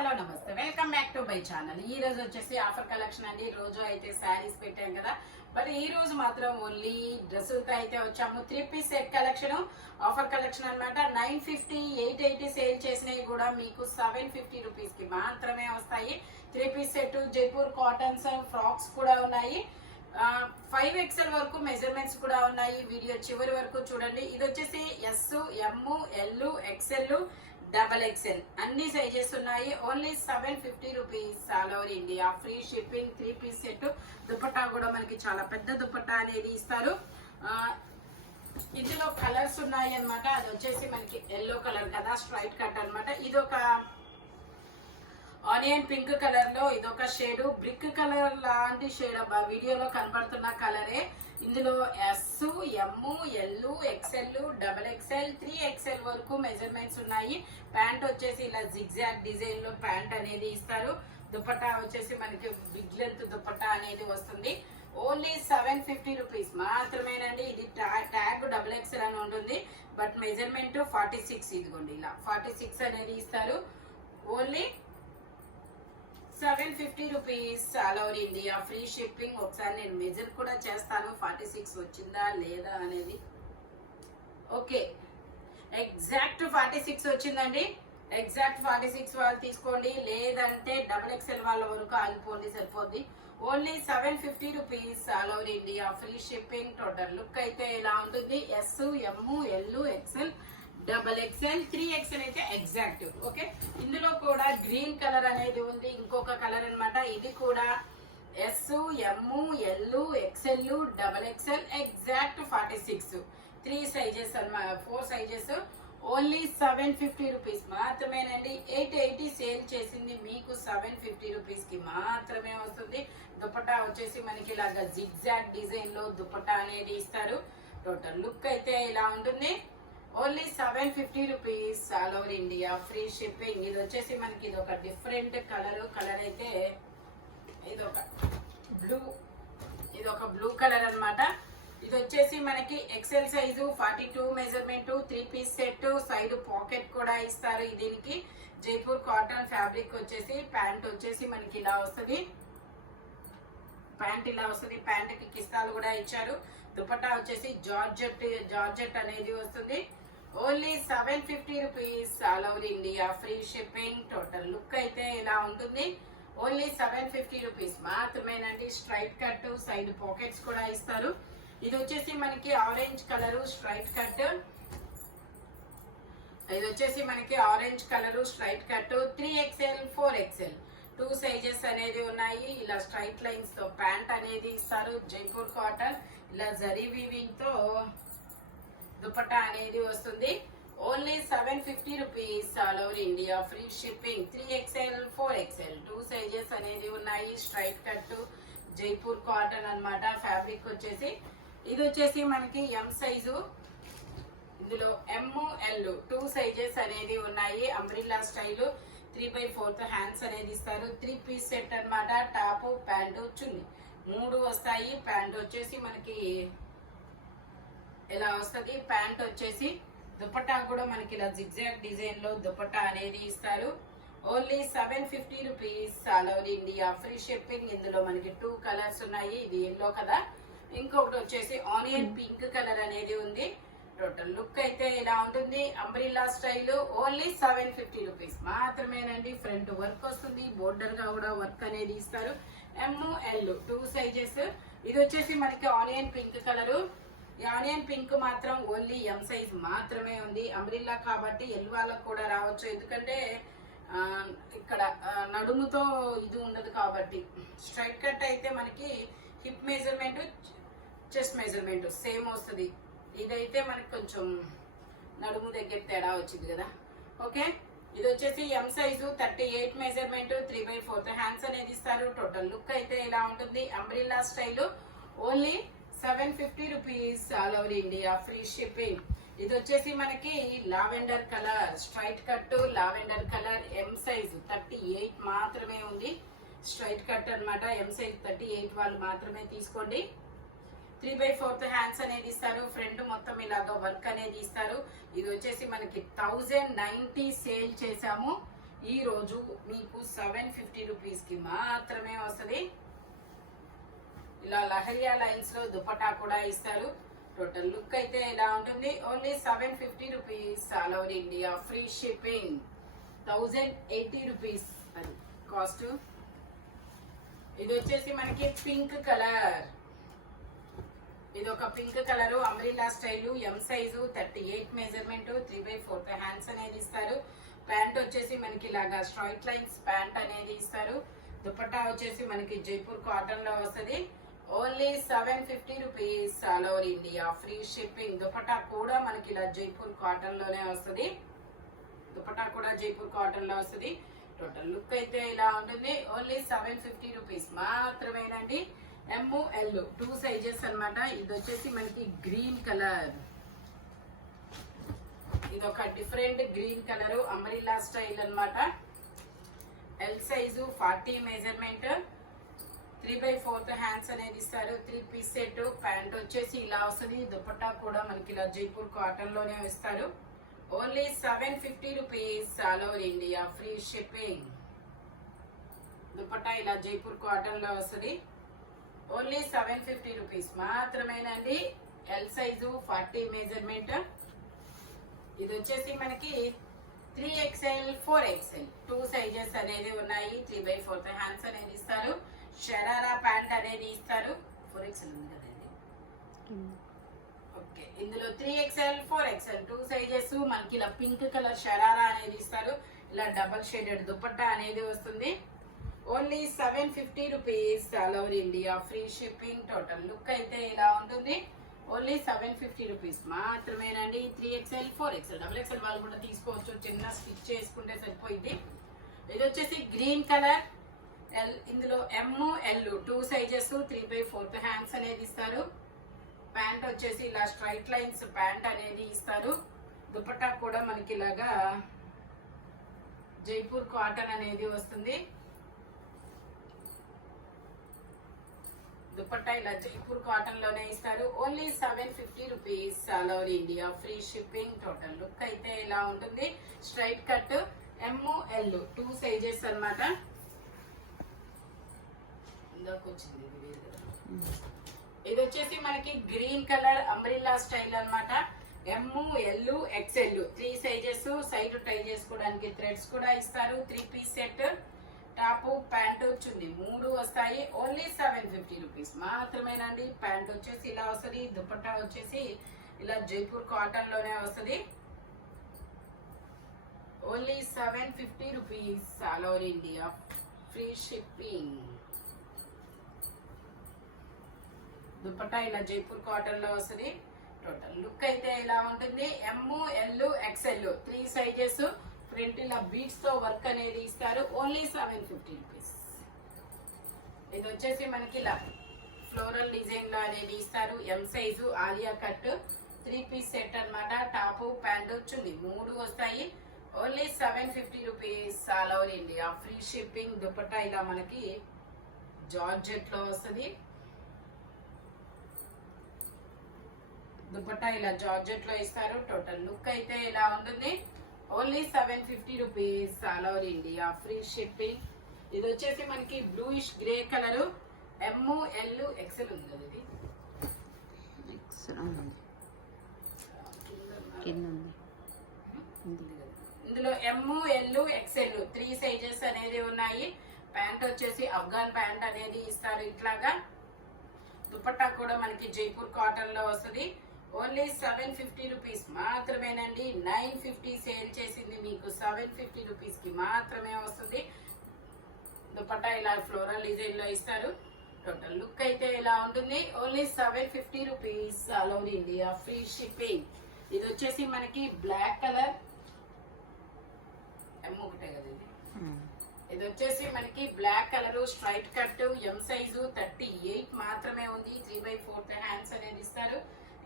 Hello నమస్తే, welcome back to my channel. ఈ రోజు వచ్చేసి ఆఫర్ కలెక్షన్ అండి. రోజు అయితే శారీస్ పెట్టాం కదా, బట్ ఈ రోజు మాత్రం ఓన్లీ డ్రెస్సులతో అయితే వచ్చాము. 3 piece set collection, offer collection అనమాట. 950, 880 సేల్ చేసినవి కూడా మీకు 750 రూపీస్ కి మాత్రమే వస్తాయి. 3 piece set, Jaipur cottons, frocks కూడా ఉన్నాయి. 5XL వరకు మెజర్మెంట్స్ కూడా ఉన్నాయి. వీడియో చివరి వరకు చూడండి. ఇది వచ్చేసి S, M, L, XL, XXL అన్ని సైజెస్ ఉన్నాయి. Only 750 rupees all over India. Free shipping. 3 piece set. Dupatta కూడా మనకి చాలా పెద్ద దుపట్టా అనేది ఇస్తారు. ఇందులో కలర్స్ ఉన్నాయి అన్నమాట. అది వచ్చేసి మనకి ఎల్లో కలర్ కదా, స్ట్రైట్ కట్ అన్నమాట. ఇది ఒక ఆనియన్ పింక్ కలర్ లో ఇదొక షేడ్, బ్రిక్ కలర్ లాంటి షేడ్ వీడియోలో కనబడుతున్న కలరే. ఇందులో yes, M, L, XL, XXL, 3XL వరకు మెజర్మెంట్స్ ఉన్నాయి. ప్యాంట్ వచ్చేసి ఇలా జిగ్జాగ్ డిజైన్ లో ప్యాంట్ అనేది ఇస్తారు. దుపట్టా వచ్చేసి మనకి బిగ్ లెంత్ దుపట్టా అనేది వస్తుంది. ఓన్లీ 750 రూపీస్ మాత్రమేనండి. ఇది ట్యాగ్ XXL అని ఉంటుంది, బట్ మెజర్మెంట్ 46. ఇదిగోండి ఇలా 46 అనేది ఇస్తారు. Only 750 rupees all over India. Free shipping. ఒకసారి నేను మెజర్ కూడా చేస్తాను 46 వచ్చిందా లేదా అనేది. ఓకే, ఎగ్జాక్ట్ 46 వచ్చిందండి. ఎగ్జాక్ట్ 46 వాళ్ళు తీసుకోండి, లేదంటే XXL వాళ్ళ వరకు ఆగిపోండి, సరిపోద్ది. Only 750 rupees all over India. Free shipping. Total look అయితే ఇలా ఉంటుంది. Yes, M, L, XL, XXL, 3XL అయితే ఎగ్జాక్ట్. ఓకే, ఇందులో కూడా గ్రీన్ కలర్ అనేది ఉంది, ఇంకొక కలర్ అన్నమాట. ఇది కూడా S, M, L, XL, XXL exact 46. 3 sizes అన్నమాట, 4 సైజెస్. ఓన్లీ 750 రూపీస్ మాత్రమేనండి. 880 సేల్ చేసింది మీకు 750 రూపీస్ కి మాత్రమే వస్తుంది. దుపట్టా వచ్చేసి మనకి ఇలాగా జిగ్జాగ్ డిజైన్ లో దుపట్టా అనేది ఇస్తారు. టోటల్ లుక్ అయితే ఇలా ఉంటుంది. Only 750 rupees all over India. Free shipping. ఇది వచ్చేసి మనకి ఇది ఒక డిఫరెంట్ కలర్ అయితే ఇదొక బ్లూ కలర్ అన్నమాట. ఇది వచ్చేసి మనకి XL size, 42 measurement, 3 piece set. Side pocket కూడా ఇస్తారు దీనికి. జైపూర్ కాటన్ ఫ్యాబ్రిక్ వచ్చేసి. ప్యాంట్ వచ్చేసి మనకి ఇలా వస్తుంది. ప్యాంట్ కి కిస్తాలు కూడా ఇచ్చారు. దుపట్టా వచ్చేసి జార్జెట్ అనేది వస్తుంది. Only 750 rupees all over India. Free shipping. Total look అయితే ఇలా ఉంటుంది. ఓన్లీ 750 రూపీస్ మాత్రమేనండి. స్ట్రైట్ కట్, సైడ్ పాకెట్స్ కూడా ఇస్తారు. ఇది వచ్చేసి మనకి orange colour straight cut. 3XL, 4XL 2 sizes అనేది ఉన్నాయి. ఇలా స్ట్రైట్ లైన్స్ తో ప్యాంట్ అనేది ఇస్తారు. జైపూర్ కాటన్ ఇలా జరీ వీవింగ్ తో దుపట్టా అనేది వస్తుంది. Only 750 rupees all over India. Free shipping. 3XL, 4XL 2 sizes అనేది ఉన్నాయి. స్ట్రైట్ కట్ జైపూర్ కాటన్ అన్నమాట. ఫ్యాబ్రిక్ వచ్చేసి ఇది వచ్చేసి మనకి ఎం సైజు. ఇందులో ఎమ్, ఎల్ 2 సైజెస్ అనేది ఉన్నాయి. అంబ్రిల్లా స్టైల్ 3/4 హ్యాండ్స్ అనేది ఇస్తారు. 3 పీస్ సెట్ అన్నమాట. టాప్, ప్యాంటు, చున్నీ 3 వస్తాయి. ప్యాంట్ వచ్చేసి మనకి ఇలా వస్తుంది. ప్యాంట్ వచ్చేసి దుపట్టా కూడా మనకి ఇలా జిగ్జాగ్ డిజైన్ లో దుపట్టా అనేది ఇస్తారు. Only 750 rupees all over India. Free shipping. ఇందులో మనకి 2 కలర్స్ ఉన్నాయి. ఇది ఎల్లో కదా, ఇంకొకటి వచ్చేసి ఆనియన్ పింక్ కలర్ అనేది ఉంది. టోటల్ లుక్ అయితే ఇలా ఉంటుంది. Umbrella style. ఓన్లీ 750 రూపీస్ మాత్రమేనండి. ఫ్రంట్ వర్క్ వస్తుంది, బోర్డర్ గా కూడా వర్క్ అనేది ఇస్తారు. M, L 2 sizes. ఇది వచ్చేసి మనకి ఆనియన్ పింక్ కలర్. ఈ ఆనియన్ పింక్ మాత్రం ఓన్లీ ఎం సైజ్ మాత్రమే ఉంది. అంబ్రిల్లా కాబట్టి ఎల్ వాళ్ళకు కూడా రావచ్చు, ఎందుకంటే ఇక్కడ నడుముతో ఇది ఉండదు కాబట్టి. స్ట్రైట్ కట్ అయితే మనకి hip measurement, chest measurement same వస్తుంది. ఇదైతే మనకి కొంచెం నడుము దగ్గర తేడా వచ్చింది కదా. ఓకే, ఇది వచ్చేసి ఎం సైజు, 38 మెజర్మెంట్, 3/4 హ్యాండ్స్ అనేది ఇస్తారు. టోటల్ లుక్ అయితే ఇలా ఉంటుంది. Umbrella style. Only 750 rupees all over India. Free shipping. ఇది వచ్చేసి మనకి lavender colour straight cut. Lavender colour ఎం సైజు 38 మాత్రమే ఉంది. స్ట్రైట్ కట్ అన్నమాట. ఎం సైజ్ 38 వాళ్ళు మాత్రమే తీసుకోండి. 3/4 హ్యాండ్స్ అనేది ఇస్తారు. ఫ్రంట్ మొత్తం ఇలాగా వర్క్ అనేది ఇస్తారు. ఇది వచ్చేసి మనకి 1090 సేల్ చేసాము. ఈ రోజు మీకు 750 రూపీస్కి మాత్రమే వస్తుంది. ఇలా లహరియా లైన్స్ లో దుపట్టా కూడా ఇస్తారు. టోటల్ లుక్ అయితే ఇలా ఉంటుంది. Only 750 rupees, all over India free shipping. 1080 rupees అది కాస్ట్. ఇది వచ్చేసి మనకి పింక్ కలర్. ఇది ఒక పింక్ కలర్ అంబ్రిల్లా స్టైల్, ఎం సైజు, 38 మెజర్మెంట్, 3/4 హ్యాండ్స్ అనేది ఇస్తారు. ప్యాంట్ వచ్చేసి మనకి ఇలాగా స్ట్రైట్ లైన్స్ ప్యాంట్ అనేది ఇస్తారు. దుపట్టా వచ్చేసి మనకి జైపూర్ కాటన్ లో వస్తుంది. Only 750 rupees, all over India free shipping. Dupatta కూడా మనకి ఇలా జైపూర్ కాటన్ లోనే వస్తుంది. దుపట్టా కూడా జైపూర్ కాటన్ లో వస్తుంది. టోటల్ లుక్ అయితే ఇలా ఉంటుంది. ఓన్లీ 750 రూపీస్ మాత్రమేనండి. ML 2 సైజెస్ అన్నమాట. ఇది వచ్చేసి మనకి గ్రీన్ కలర్. ఇది ఒక different green colour umbrella style అన్నమాట. ఎల్ సైజు, 40 మెజర్మెంట్, 3/4 హ్యాండ్స్ అనేది ఇస్తారు. 3 పీస్ సెట్. ప్యాంట్ వచ్చేసి ఇలా వస్తుంది. దుపట్టా కూడా మనకి ఇలా జైపూర్ కాటన్ లోనే ఇస్తారు. Only 750 rupees, all over India free shipping. Dupatta ఇలా జైపూర్ కాటన్ లో వస్తుంది. ఓన్లీ 750 రూపీస్ మాత్రమేనండి. L size, 40 measurement. ఇది వచ్చేసి మనకి 3XL 4XL 2 సైజెస్ అనేది ఉన్నాయి. 3/4 హ్యాండ్స్ అనేది ఇస్తారు. షరారా ప్యాంట్ అనేది ఇస్తారు. 4XL ఉంది కదండి. ఓకే, ఇందులో 3XL 4XL 2 సైజెస్ మనకి ఇలా పింక్ కలర్ షరారా అనేది ఇస్తారు. ఇలా డబల్ షేడెడ్ దుపట్టా అనేది వస్తుంది. Only 750 rupees, all over India free shipping. Total look అయితే ఇలా ఉంటుంది. ఓన్లీ 750 రూపీస్ మాత్రమేనండి. 3XL 4XL XXL వాళ్ళు కూడా తీసుకోవచ్చు. చిన్న స్టిచ్ చేసుకుంటే సరిపోయింది. ఇది వచ్చేసి గ్రీన్ కలర్. ఇందులో ML 2 సైజెస్, 3/4 హ్యాండ్స్ అనేది ఇస్తారు. ప్యాంట్ వచ్చేసి ఇలా స్ట్రైట్ లైన్స్ ప్యాంట్ అనేది ఇస్తారు. దుపట్టా కూడా మనకి ఇలాగా జైపూర్ కాటన్ అనేది వస్తుంది. దుపట్టా ఇలా జైపూర్ కాటన్ లోనే ఇస్తారు. Only 750 rupees, all over India free shipping. Total look అయితే ఇలా ఉంటుంది. స్ట్రైట్ కట్ ML 2 సైజెస్ అన్నమాట. ఇందాక వచ్చింది ఇది వేరు కదా. ఇది వచ్చేసి మనకి గ్రీన్ కలర్ అంబ్రిల్లా స్టైల్ అన్నమాట. ML XL 3 sizes. సైడ్ టై చేసుకోవడానికి థ్రెడ్స్ కూడా ఇస్తారు. 3 పీస్ సెట్. టాప్, ప్యాంట్ వచ్చింది 3 వస్తాయి. ఓన్లీ 750 రూపీస్ మాత్రమేనండి. ప్యాంట్ వచ్చేసి ఇలా వస్తుంది. దుపట్టా వచ్చేసి ఇలా జైపూర్ కాటన్ లోనే వస్తుంది. Only 750 rupees, all over India free shipping. Dupatta ఇలా జైపూర్ కాటన్ లో వస్తుంది. టోటల్ లుక్ అయితే ఇలా ఉంటుంది. ML XL 3 సైజెస్. ఫ్రంట్ ఇలా బీట్స్ తో వర్క్ అనేది ఇస్తారు. Only 750 rupees. ఇది వచ్చేసి మనకి ఇలా ఫ్లోరల్ డిజైన్ లో అనేది ఇస్తారు. M size Alia cut 3 piece set అన్నమాట. టాప్, ప్యాంట్ చున్నీ 3 వస్తాయి. Only 750 rupees, all over India free shipping. Dupatta ఇలా మనకి జార్జెట్ లో వస్తుంది. దుపట్టా ఇలా జార్జెట్ లో ఇస్తారు. టోటల్ లుక్ అయితే ఇలా ఉంటుంది. Only 750 rupees, all over India free shipping. ఇది వచ్చేసి మనకి bluish grey colour. ML XL ఉంది కదా. ఇందులో ML XL 3 సైజెస్ అనేది ఉన్నాయి. ప్యాంట్ వచ్చేసి అఫ్ఘాన్ ప్యాంట్ అనేది ఇస్తారు ఇట్లాగా. దుపట్టా కూడా మనకి జైపూర్ కాటన్ లో వస్తుంది. ఓన్లీ 750 రూపీస్ మాత్రమేనండి. 950 సేల్ చేసింది మీకు 750 రూపీస్ కి మాత్రమే వస్తుంది. దుపట్టా ఇలా ఫ్లోరల్ డిజైన్ లో ఇస్తారు. టోటల్ లుక్ అయితే ఇలా ఉంటుంది. Only 750 rupees, all over India free shipping. ఇది వచ్చేసి మనకి బ్లాక్ కలర్. ఒకటే కదా ఇది. ఇది వచ్చేసి మనకి black colour straight cut. M size 38 మాత్రమే ఉంది. 3/4 హ్యాండ్స్ అనేది ఇస్తారు.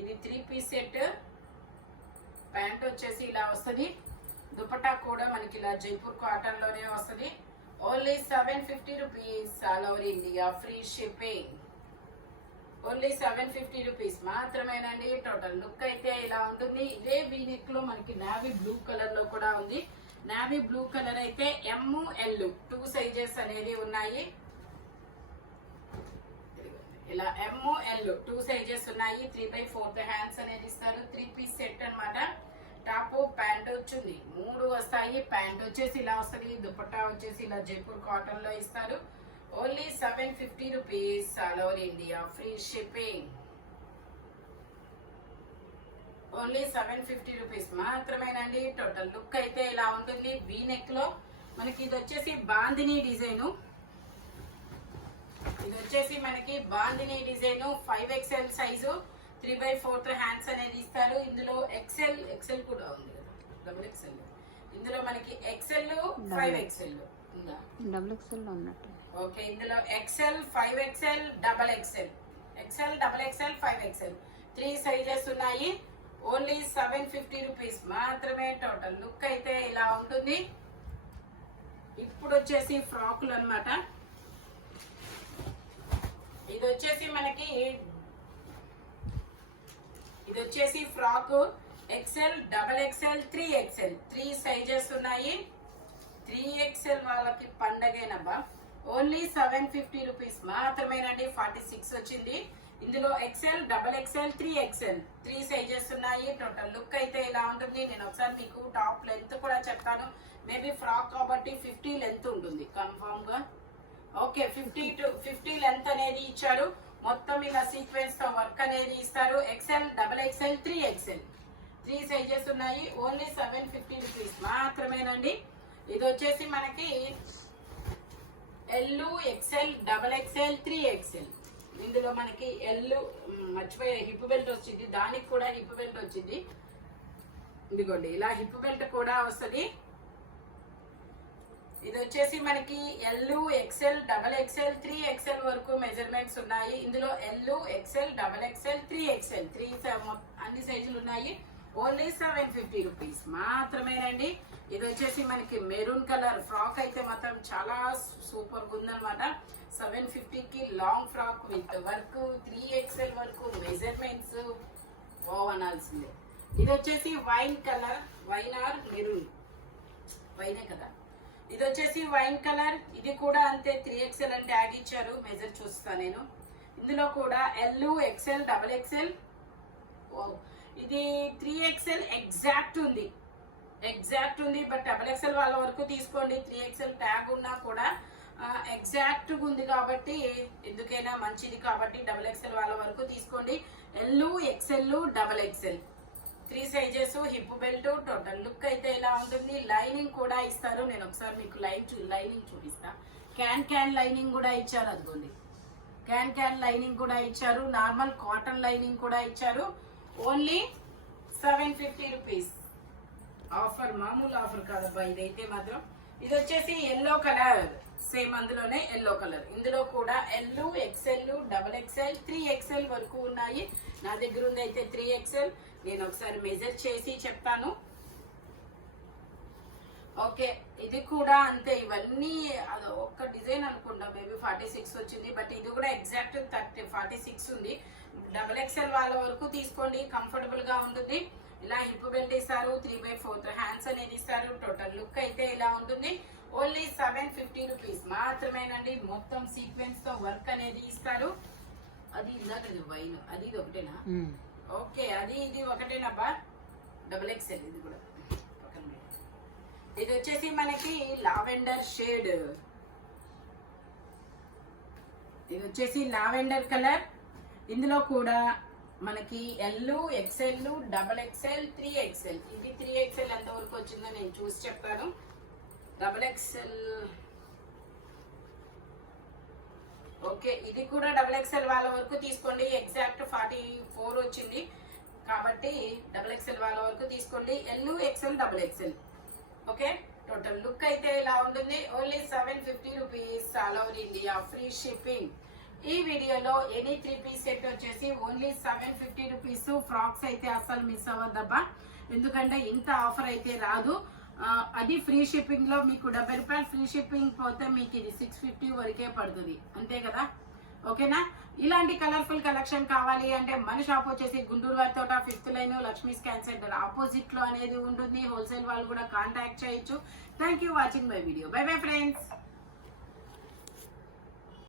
ఇది 3 పీస్ సెట్. ప్యాంట్ వచ్చేసి ఇలా వస్తుంది. దుపట్టా కూడా మనకి ఇలా జైపూర్ కాటన్ లోనే వస్తుంది. Only 750 rupees, all over India free shipping. Only 750 rupees మాత్రమేనండి. టోటల్ లుక్ అయితే ఇలా ఉంటుంది. ఇదే వీనెక్ లో మనకి నావీ బ్లూ కలర్ లో కూడా ఉంది. నావీ బ్లూ కలర్ అయితే ML 2 సైజెస్ అనేది ఉన్నాయి. ఇలా ML 2 సైజెస్ ఉన్నాయి. 3/4 హ్యాండ్స్ అనేది ఇస్తారు. 3 పీస్ సెట్ అన్నమాట. టాప్ ప్యాంట్ వచ్చింది, 3 వస్తాయి. ప్యాంట్ వచ్చేసి ఇలా వస్తుంది. దుపట్టా వచ్చేసి ఇలా జైపూర్ కాటన్ లో ఇస్తారు. Only 750 rupees, all over India free shipping. Only 750 rupees మాత్రమేనండి. టోటల్ లుక్ అయితే ఇలా ఉంటుంది. వీ నెక్ లో మనకి ఇది వచ్చేసి బాందిని డిజైన్. ఇది వచ్చేసి మనకి bandhani design 5XL size, 3/4 hands అనేది ఇస్తారు. ఇందులో XL కూడా ఉంది కదా, XXL. ఇందులో మనకి XL 5XL ఉందా? XXL ఉన్నట్టు. ఓకే, ఇందులో XL 5XL XXL, XL XXL 5XL 3 sizes ఉన్నాయి. ఓన్లీ 750 రూపీస్ మాత్రమే. టోటల్ లుక్ అయితే ఇలా ఉంటుంది. ఇప్పుడు వచ్చేసి ఫ్రాక్లు అన్నమాట. ఇది వచ్చేసి frock XL XXL 3XL 3 sizes ఉన్నాయి. 3XL వాళ్ళకి పండగేనబ్బా. ఓన్లీ 750 రూపీస్ మాత్రమేనండి. 46 వచ్చింది. ఇందులో XL XXL 3XL 3 సైజెస్ ఉన్నాయి. టోటల్ లుక్ అయితే ఇలా ఉంటుంది. నేను ఒకసారి మీకు టాప్ లెంత్ కూడా చెప్తాను. మేబీ ఫ్రాక్ కాబట్టి 50 లెంత్ ఉంటుంది కన్ఫర్మ్ గా. ఓకే, 50 లెంత్ అనేది ఇచ్చారు. మొత్తం ఇలా సీక్వెన్స్ తో వర్క్ అనేది ఇస్తారు. XL XXL 3XL 3 సైజెస్ ఉన్నాయి. ఓన్లీ 750 రూపీస్ మాత్రమేనండి. ఇది వచ్చేసి మనకి L XL XXL 3XL. ఇందులో మనకి మర్చిపోయే హిప్ బెల్ట్ వచ్చింది. దానికి కూడా హిప్ బెల్ట్ వచ్చింది. ఇదిగోండి, ఇలా హిప్ బెల్ట్ కూడా వస్తుంది. ఇది వచ్చేసి మనకి L XL XXL 3XL వరకు మెజర్మెంట్స్ ఉన్నాయి. ఇందులో L XL XXL 3XL 3 అన్ని సైజులు ఉన్నాయి. ఓన్లీ 750 రూపీస్ మాత్రమేనండి. ఇది వచ్చేసి మనకి మెరూన్ కలర్ ఫ్రాక్ అయితే మాత్రం చాలా సూపర్ గా ఉందన్నమాట. 750కి long frock with work, 3XL వరకు మెజర్మెంట్స్ అనాల్సిందే. ఇది వచ్చేసి wine colour, wine or maroon, వైనే కదా. ఇది వచ్చేసి వైన్ కలర్. ఇది కూడా అంతే, 3XL అని ట్యాగ్ ఇచ్చారు. మెజర్ చూస్తా నేను. ఇందులో కూడా L XL XXL. ఇది 3XL ఎగ్జాక్ట్ ఉంది, బట్ XXL వాళ్ళ వరకు తీసుకోండి. 3XL ట్యాగ్ ఉన్నా కూడా ఎగ్జాక్ట్ ఉంది కాబట్టి, ఎందుకైనా మంచిది కాబట్టి XXL వాళ్ళ వరకు తీసుకోండి. L XL XXL 3 sizes, hip belt. Total look అయితే ఇలా ఉంటుంది. లైనింగ్ కూడా ఇస్తారు. నేను ఒకసారి మీకు లైనింగ్ చూపిస్తా. క్యాన్ లైనింగ్ కూడా ఇచ్చారు. అదిగోండి, క్యాన్ లైనింగ్ కూడా ఇచ్చారు. నార్మల్ కాటన్ లైనింగ్ కూడా ఇచ్చారు. Only 750 rupees. ఆఫర్ మామూలు ఆఫర్ కాదబ్బా ఇదైతే మాత్రం. ఇది వచ్చేసి ఎల్లో కలర్, సేమ్ అందులోనే ఎల్లో కలర్. ఇందులో కూడా L XL XXL 3XL వరకు ఉన్నాయి. నా దగ్గర ఉంది అయితే 3XL. నేను ఒకసారి మెజర్ చేసి చెప్తాను. ఓకే, ఇది కూడా అంతే. ఇవన్నీ అది ఒక్క డిజైన్ అనుకుంటా, మేబీ 46 వచ్చింది. బట్ ఇది కూడా ఎగ్జాక్ట్ 46 ఉంది. XXL వాళ్ళ వరకు తీసుకోండి, కంఫర్టబుల్ గా ఉంటుంది. ఇలా హిప్ బెల్ట్ ఇస్తారు. 3/4 హ్యాండ్స్ అనేది ఇస్తారు. టోటల్ లుక్ అయితే ఇలా ఉంటుంది. ఓన్లీ 750 రూపీస్ మాత్రమేనండి. మొత్తం సీక్వెన్స్ తో వర్క్ అనేది ఇస్తారు. అది ఇందాక వైన్, అది ఇది ఒకటేనా? ఓకే, అది ఇది ఒకటేనబ్బా. XXL ఇది కూడా. ఇది వచ్చేసి మనకి లావెండర్ షేడ్. ఇది వచ్చేసి లావెండర్ కలర్. ఇందులో కూడా మనకి L XL XXL 3XL. ఇది 3XL ఎంత వరకు వచ్చిందో నేను చూసి చెప్తాను. XXL. ఓకే, ఇది కూడా XXL వాళ్ళ వరకు తీసుకోండి. ఎగ్జాక్ట్ 44 వచ్చింది కాబట్టి XXL వాళ్ళ వరకు తీసుకోండి. L XL XXL. Okay, total look అయితే ఇలా ఉంటుంది. Only 750 rupees, all over India free shipping. ఈ వీడియోలో ఎనీ 3 పీస్ సెట్ వచ్చేసి ఓన్లీ 750 రూపీస్. ఫ్రాక్స్ అయితే అస్సలు మిస్ అవ్వద్దబ్బా, ఎందుకంటే ఇంత ఆఫర్ అయితే రాదు. అది ఫ్రీ షిప్పింగ్ లో మీకు 70 రూపాయలు ఫ్రీ షిప్పింగ్ పోతే మీకు ఇది 650 వరకే పడుతుంది, అంతే కదా. ఓకేనా. ఇలాంటి కలర్ఫుల్ కలెక్షన్ కావాలి అంటే మన షాప్ వచ్చేసి గుంటూరు వారి తోట 5th line Lakshmi scan centre opposite లో అనేది ఉంటుంది. హోల్సేల్ వాళ్ళు కూడా కాంటాక్ట్ చేయొచ్చు. Thank you watching my video. By bye friends.